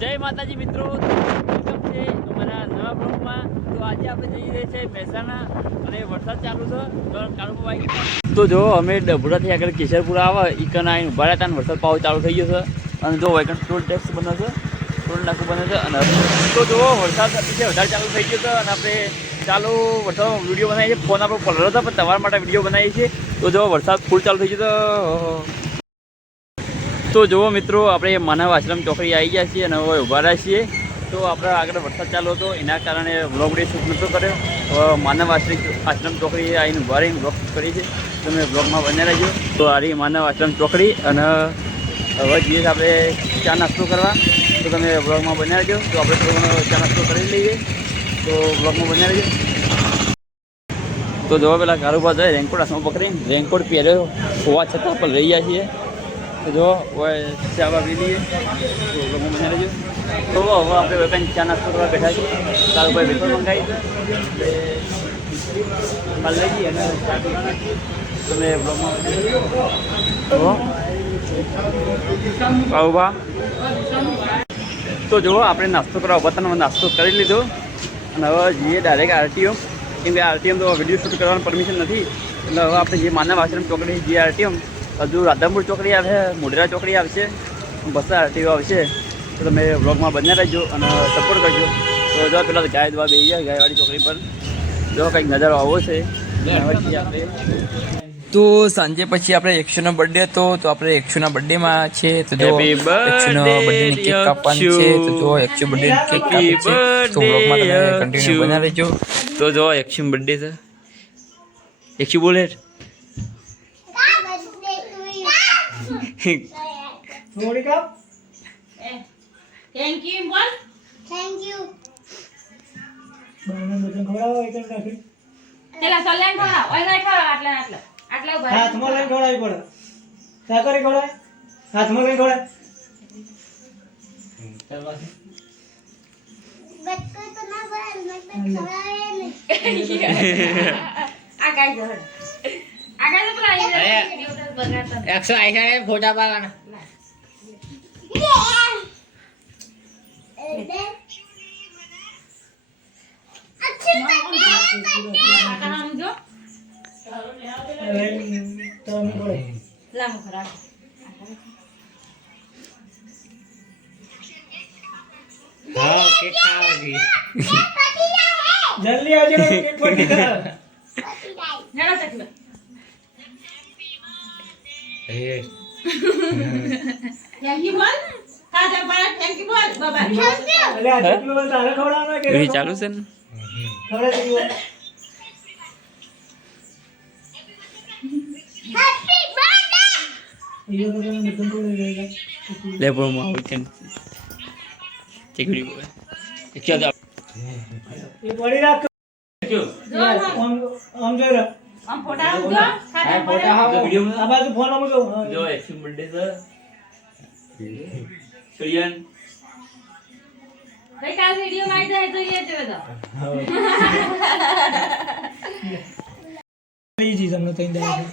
જય માતાજી મિત્રો, વેલકમ છે અમારા નવા બ્લોગમાં। તો આજે આપણે જઈ રહ્યા છીએ મહેસાણા અને વરસાદ ચાલુ છે તો કાળુભાઈ તો જો અમે ડભોડાથી આગળ કેશરપુરા આવે ઈકન આવીને ઉભા રહ્યા હતા, વરસાદ પાવ ચાલુ થઈ ગયો છે અને જો વાયકન ટોલ ટેક્સ બને છે, ટોલ નાકું બને છે અને તો જો વરસાદ વધારે ચાલુ થઈ ગયો છે અને આપણે ચાલુ વરસાદ વિડીયો બનાવીએ છીએ। ફોન આપણો પલળો હતો પણ તમારા માટે વિડીયો બનાવીએ છીએ। તો જો વરસાદ ફૂલ ચાલુ થઈ ગયો તો જુઓ મિત્રો, આપણે માનવ આશ્રમ ચોકડી આવી ગયા છીએ અને હવે ઉભા રહ્યા છીએ। તો આપણે આગળ વરસાદ ચાલુ હતો એના કારણે બ્લોગ વિડીયો શૂટ નહોતો કર્યો। માનવ આશ્રમ ચોકડી આવીને ઉભા રહીને બ્લોગ શૂટ કરી છે, તમે બ્લોગમાં બન્યા રહેજો। તો આ રહી માનવ આશ્રમ ચોકડી અને હવે જઈએ આપણે ચા નાસ્તો કરવા, તો તમે બ્લોગમાં બન્યા રહેજો। તો આપણે થોડો ચા નાસ્તો કરી લઈએ, તો બ્લોગમાં બન્યા રહેજો। તો જો પેલા કારુભા જાય રેનકોટ હાથમાં પકડીને, રેનકોટ પહેર્યો હોવા છતાં પણ રહી ગયા છીએ। તો જો ચાવા પી લઈએ, તો બ્લોગમાં બન્યા રહેજો। તો હવે આપણે કંઈ ચા નાસ્તો કરવા બેઠા છીએ, કારુભાઈ વેફર મંગાવી માલ લઈ જઈએ અને ચા પીવાના છીએ, તમે બ્લોગમાં બન્યા રહેજો। કારુભા તો જુઓ આપણે નાસ્તો કરવા વતનમાં નાસ્તો કરી લીધો અને હવે જઈએ ડાયરેક્ટ આરટીઓ, કેમ કે આરટીએમ તો વિડીયો શૂટ કરવાની પરમિશન નથી, એટલે હવે આપણે જે માનવ આશ્રમ ચોકડી જે આરટીએમ, હજુ રાધનપુર ચોકડી આવે, મોઢેરા ચોકડી આવશે, બસ આરટીઓ આવશે। તો તમે બ્લોગમાં બન્યા રહેજો અને સપોર્ટ કરજો। તો જો પેલા ગાય દવા બેસી જાય ગાયવાળી ચોકડી પર, જો કંઈક નજારો આવો છે આપણે। તો સાંજે પછી આપણે યક્ષુનો બર્થડે હતો, તો આપણે યક્ષુના બર્થડેમાં છે, તો જો યક્ષુનો બર્થડેની કેક કાપવાની છે, તો જો યક્ષુ બર્થડે કેક કાપી છે, તો બ્લોગમાં તમે કન્ટિન્યુ બન્યા રહેજો। તો જો યક્ષુ બર્થડે છે, યક્ષુ બોલે થેન્ક યુ બોલ, થેન્ક યુ ચલા સલેન ખોડા ઓય નઈ ખોડા આટલા આટલા આટલા ઉભા હાથમાં લઈને ખવડાવી પડે, તા કરી ખવડાય, હાથમાં લઈને ખવડાય બચ્ચો તો ના બોલ મત ખવડાવે નહીં આ કાઈ જડ આ કાઈ તો પેલા વિડિયો બનાવતા 180 ફોટા પાડવાના। हाँ केक खाओगी जल्दी आ जाओ, केक पटी कर હેડો ચકલો થેન્ક યુ બોલ કાજા પર થેન્ક યુ બોલ બાબા અલે આ ચકલો બોલ તારે ખવડાવવાનો કે એ ચાલુ છે ને ખવડાવ ચકલો હેપી બર્થડે ઈયો તો મને કંટ્રોલ રહેगा લે બોલમાં આવું છે ચીકડી બોલે ક્યાં જા એ પડી રાખ ક્યો આમ જોઈ રે, આમ ફોટા ઉજો ખાતા फोटा हाँ આ બાજુ ફોન આમ જો જો યક્ષુ બર્થડે છે સરિયન ભાઈ કાલ વિડિયો માં આવી જાય તો એ તો એ ચીજ અમને તઈ દે છે।